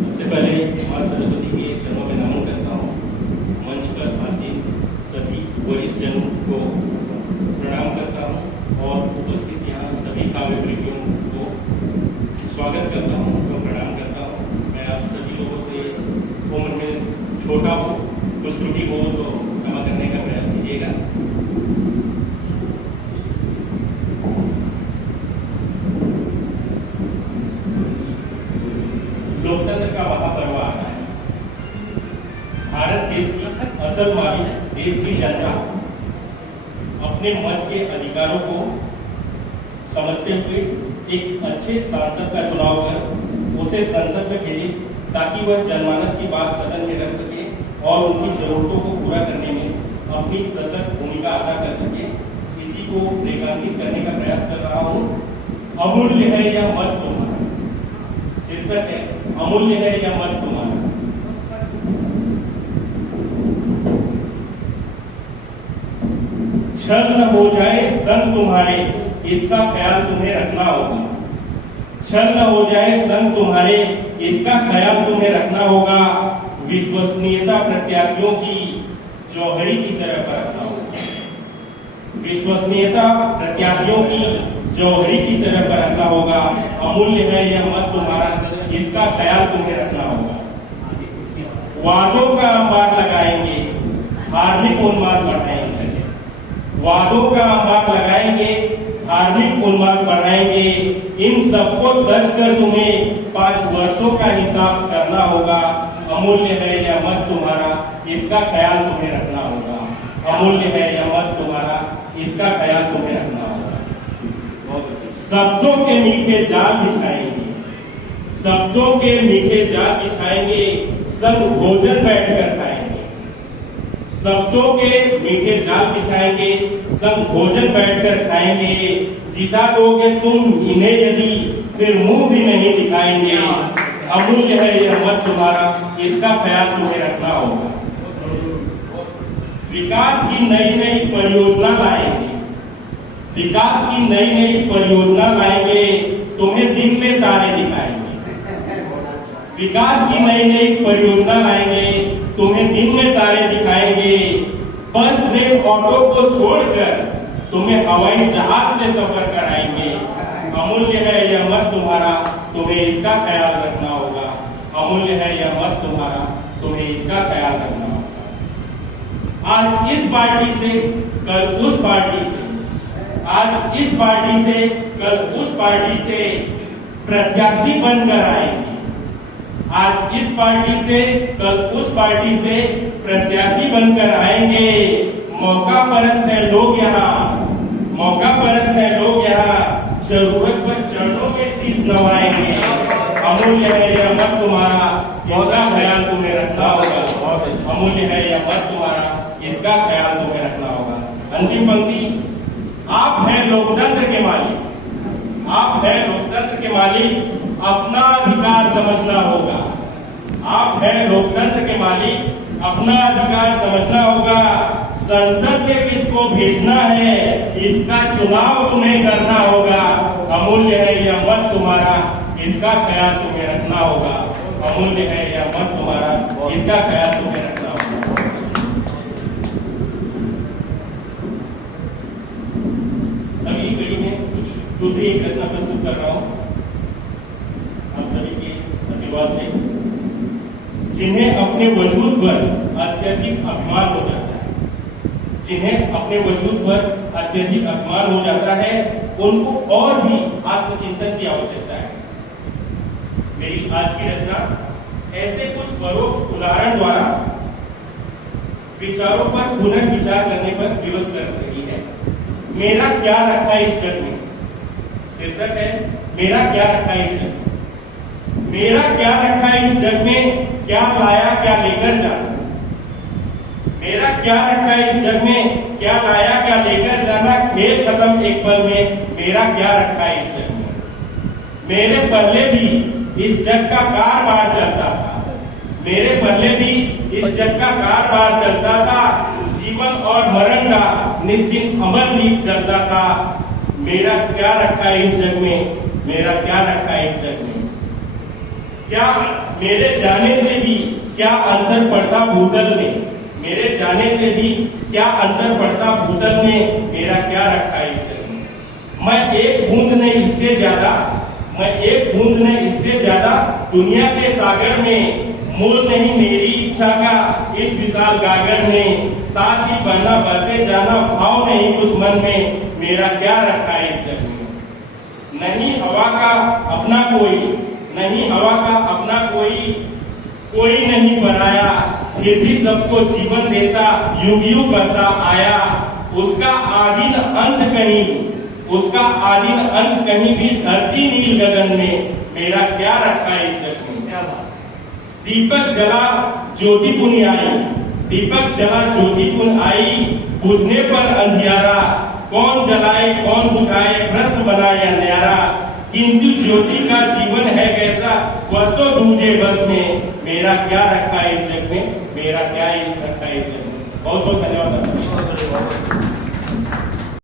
सबसे पहले मां सरस्वती के चरणों में नमन करता हूँ। मंच पर आसीन सभी वरिष्ठ जनों को प्रणाम करता हूँ और उपस्थित यहाँ सभी काव्य प्रेमियों को स्वागत करता हूँ और प्रणाम करता हूँ। मैं आप सभी लोगों से उम्र में छोटा हूँ, कुछ त्रुटि हो तो क्षमा करने का प्रयास कीजिएगा। लोकतंत्र का महापर्व आ रहा है। भारत देश की असल मालिक देश की जनता अपने मत के अधिकारों को समझते हुए एक अच्छे सांसद का चुनाव कर उसे संसद में भेजे ताकि वह जनमानस की बात सदन में रख सके और उनकी जरूरतों को पूरा करने में अपनी सशक्त भूमिका अदा कर सके। इसी को रेखांकित करने का प्रयास कर रहा हूँ। अमूल्य है यह मत तुम्हारा, शीर्षक है अमूल्य है यह मत तुम्हारा। छल न हो जाए संग तुम्हारे, इसका ख्याल तुम्हें रखना होगा। छल न हो जाए संग तुम्हारे, इसका ख्याल तुम्हें रखना होगा। विश्वसनीयता प्रत्याशियों की जौहरी की तरह परखना होगा। विश्वसनीयता प्रत्याशियों की जौहरी की तरह परखना होगा। अमूल्य है यह मत तुम्हारा, इसका ख्याल तुम्हें रखना होगा। वादों का अंबार लगाएंगे, धार्मिक उन्माद बढ़ाएंगे। वादों का अंबार लगाएंगे, धार्मिक उन्माद बढ़ाएंगे। इन सबको दर्ज कर तुम्हें 5 वर्षों का हिसाब करना होगा। अमूल्य है यह मत तुम्हारा, इसका ख्याल तुम्हें रखना होगा। अमूल्य है यह मत तुम्हारा, इसका ख्याल तुम्हें रखना होगा। शब्दों के मीठे जाल बिछाएंगे, शब्दों के मीठे जाल बिछाएंगे, सब भोजन बैठकर खाएंगे। शब्दों के मीठे जाल बिछाएंगे, सब भोजन बैठकर खाएंगे। जिता दोगे तुम इन्हें यदि, फिर मुंह भी नहीं दिखाएंगे। अमूल्य है यह मत तुम्हारा, इसका ख्याल तुम्हें रखना होगा। विकास की नई नई परियोजना लाएंगे, विकास की नई नई परियोजना लाएंगे, तुम्हें दिन में तारे दिखाएंगे। विकास की नई नई परियोजना लाएंगे, तुम्हें दिन में तारे दिखाएंगे। बस ट्रेन ऑटो को छोड़कर तुम्हें हवाई जहाज से सफर कराएंगे। अमूल्य है यह मत तुम्हारा, तुम्हें इसका ख्याल रखना होगा। अमूल्य है यह मत तुम्हारा, तुम्हें इसका ख्याल रखना होगा। आज इस पार्टी से कल उस पार्टी से, आज इस पार्टी से कल उस पार्टी से प्रत्याशी बनकर आएंगे। आज इस पार्टी से कल उस पार्टी से प्रत्याशी बनकर आएंगे। मौका परस्त है लोग यहाँ, मौका परस्त है लोग यहाँ, जरूरत पर चरणों में शीश नवाएंगे। अमूल्य है यह मत तुम्हारा, इसका ख्याल तुम्हें रखना होगा। अमूल्य है यह मत तुम्हारा, इसका ख्याल तुम्हें रखना होगा। अंतिम पंक्ति, आप हैं लोकतंत्र के मालिक, आप हैं लोकतंत्र के मालिक, अपना अधिकार समझना होगा। आप हैं लोकतंत्र के मालिक, अपना अधिकार समझना होगा। संसद में किसको भेजना है, इसका चुनाव तुम्हें करना होगा। अमूल्य है यह मत तुम्हारा, इसका ख्याल तुम्हें रखना होगा। अमूल्य है यह मत तुम्हारा, इसका ख्याल तुम्हें रखना होगा। अगली कड़ी में दूसरी एक रचना प्रस्तुत कर रहा हूं आप सभी के आशीर्वाद से। जिन्हें अपने वजूद पर अत्यधिक अभिमान हो जाता है, जिन्हें अपने वजूद पर अत्यधिक अभिमान हो जाता है, उनको और भी आत्मचिंतन की आवश्यकता है। मेरी आज की रचना ऐसे कुछ परोक्ष उदाहरण द्वारा विचारों पर पुनर्विचार करने पर विवश कर रही है। मेरा क्या रखा इस जग में, शीर्षक है मेरा क्या रखा इस जग में। मेरा क्या रखा इस जग में, क्या लाया क्या लेकर जाना। मेरा क्या रखा इस जग में, क्या लाया क्या लेकर जाना। खेल खत्म एक पल में, मेरा क्या रखा इस जग में। मेरे पहले भी इस जग का कारोबार चलता था, मेरे पहले भी इस जग का कारोबार चलता था। जीवन और मरण का निस्दिन अमल भी चलता था। मेरा क्या रखा है इस जग में, मेरा क्या रखा है इस जग में। क्या मेरे जाने से भी क्या अंतर पड़ता भूतल में, मेरे जाने से भी क्या अंतर पड़ता भूतल में, मेरा क्या रखा है इस जग में। मैं एक बूंद नहीं इससे ज्यादा, मैं एक बूंद नहीं इससे ज्यादा दुनिया के सागर में, मोल नहीं मेरी इच्छा का इस विशाल गागर में, साथ ही बढ़ना बढ़ते जाना भाव नहीं कुछ मन में, मेरा क्या रखा है इस जग में। नहीं हवा का अपना कोई, नहीं हवा का अपना कोई, कोई नहीं बनाया, फिर भी सबको जीवन देता युग युग करता आया। उसका आदिन अंत कहीं, उसका आदिन अंत कहीं भी धरती नील गगन में, मेरा क्या रखा है इस जग में। क्या बात। दीपक जला ज्योति पुन आई, दीपक जला ज्योति पुन आई, बुझने पर अंधियारा, कौन जलाए कौन बुझाए प्रश्न बनाए अंधियारा। किंतु ज्योति का जीवन है कैसा, वह तो दूजे बस में, मेरा क्या रखा है इस जग में, मेरा क्या रखा है इस जग में। बहुत बहुत धन्यवाद।